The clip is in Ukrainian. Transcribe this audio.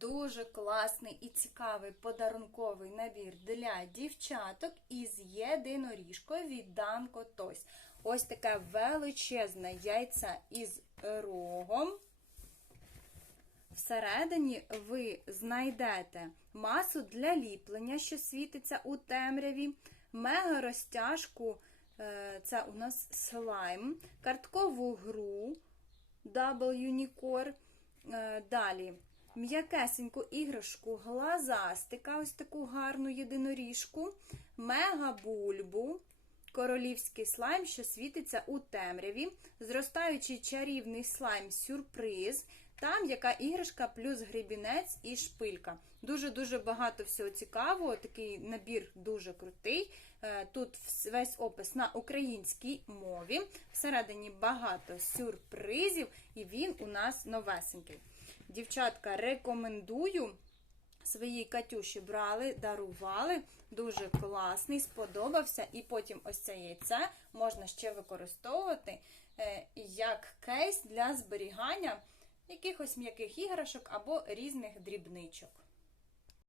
дуже класний і цікавий подарунковий набір для дівчаток із єдиноріжкою від Данко Тойс. Ось таке величезне яйце із рогом. Всередині ви знайдете масу для ліплення, що світиться у темряві, мега розтяжку, е, це у нас слайм, карткову гру Double Unicorn. Е, Далі м'якесеньку іграшку глазастика, ось таку гарну єдиноріжку, мега бульбу, королівський слайм, що світиться у темряві, зростаючий чарівний слайм сюрприз. Там яка іграшка плюс гребінець і шпилька. Дуже-дуже багато всього цікавого. Такий набір дуже крутий. Е, Тут весь опис на українській мові. Всередині багато сюрпризів, і він у нас новесенький. Дівчатка, рекомендую. Своїй Катюші брали, дарували. Дуже класний, сподобався. І потім ось це яйце можна ще використовувати е, як кейс для зберігання якихось м'яких іграшок або різних дрібничок.